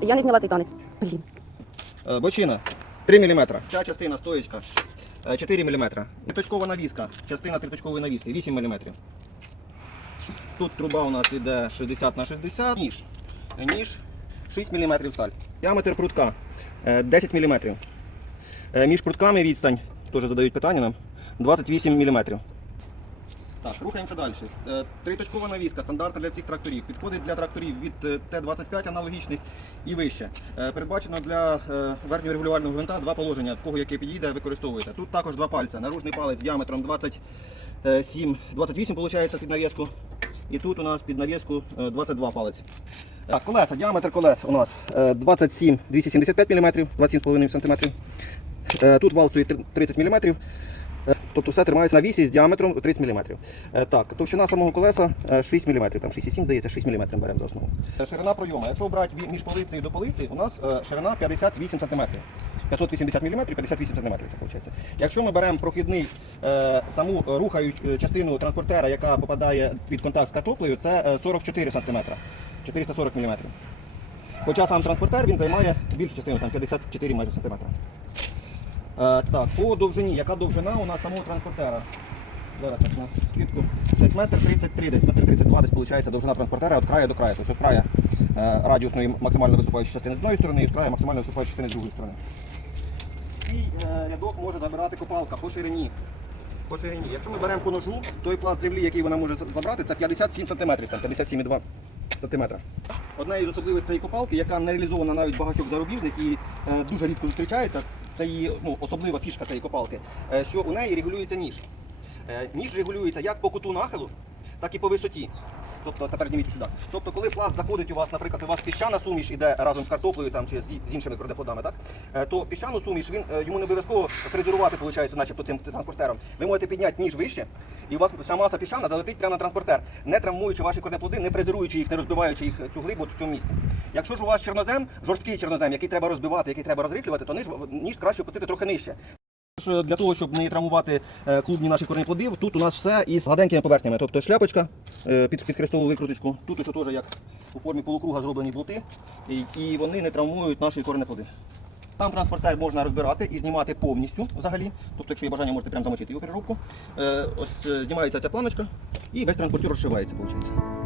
Я не зняла цей танець. Блін. Е, Бочина 3 мм. Ця частина стоїчка е, 4 мм. Триточкова навіска, частина триточкової навіски 8 мм. Тут труба у нас іде 60 на 60 ніж. Ніж 6 мм сталь. Діаметр прутка е, 10 мм. Між прутками відстань, теж задають питання нам, 28 мм. Так, рухаємося далі. Е, Триточкова навіска, стандартна для всіх тракторів. Підходить для тракторів від е, Т-25 аналогічних і вище. Е, Передбачено для верхнього регулювального гвинта два положення, кого яке підійде, використовуєте. Тут також два пальця. Наружний палець діаметром 27, 28 виходить під навіску. І тут у нас під навіску е, 22 палець. Так, колеса, діаметр колес у нас е, 27 275 мм, 27,5 см. Тут вал стоїть 30 мм. Е, Тобто все тримається на вісі з діаметром 30 мм. Е, Так, товщина самого колеса е, 6 мм, там 6,7 дається, 6 мм беремо за основу. Е, Ширина пройому. Якщо брати між полицею до полиці, у нас е, ширина 58 см. 580 мм, 58 см виходить. Якщо ми беремо прохідний е, саму е, рухаючу частину транспортера, яка попадає під контакт з картоплею, це е, 44 см, 440 мм. Хоча сам транспортер він займає більшу частину, там 54 майже сантиметра. Е, так, по довжині, яка довжина у нас самого транспортера? Зараз так на скидку. Десь метр 33, десь метр 32, десь виходить довжина транспортера від краю до краю. Тобто від краю е, радіусної максимально виступаючої частини з одної сторони і від краю максимально виступаючої частини з другої сторони. Цей рядок може забирати копалка по ширині. По ширині. Якщо ми беремо по ножу, той пласт землі, який вона може забрати, це 57 см, там 57,2 см. Одна із особливостей цієї копалки, яка не реалізована навіть багатьох зарубіжних і е, дуже рідко зустрічається, це її ну, особлива фішка цієї копалки, е, що у неї регулюється ніж. Е, ніж регулюється як по куту нахилу, так і по висоті. Тобто, тепер зніміть сюди. Тобто, коли пласт заходить у вас, наприклад, у вас піщана суміш іде разом з картоплею там, чи з, з іншими кордоплодами, так? Е, то піщану суміш він, е, йому не обов'язково фрезерувати, виходить, начебто цим транспортером. Ви можете підняти ніж вище, і у вас вся маса піщана залетить прямо на транспортер, не травмуючи ваші корнеплоди, не фрезеруючи їх, не розбиваючи їх цю глибу в цьому місці. Якщо ж у вас чорнозем, жорсткий чорнозем, який треба розбивати, який треба розритлювати, то ніж, ніж краще опустити трохи нижче. Для того, щоб не травмувати е, клубні наші корені тут у нас все із гладенькими поверхнями. Тобто шляпочка е, під, під хрестову викруточку. Тут ось теж як у формі полукруга зроблені болти, і, і вони не травмують наші корені плоди. Там транспортер можна розбирати і знімати повністю взагалі. Тобто, якщо є бажання, можете прямо замочити його переробку. Е, ось е, знімається ця планочка і весь транспортер розшивається, виходить.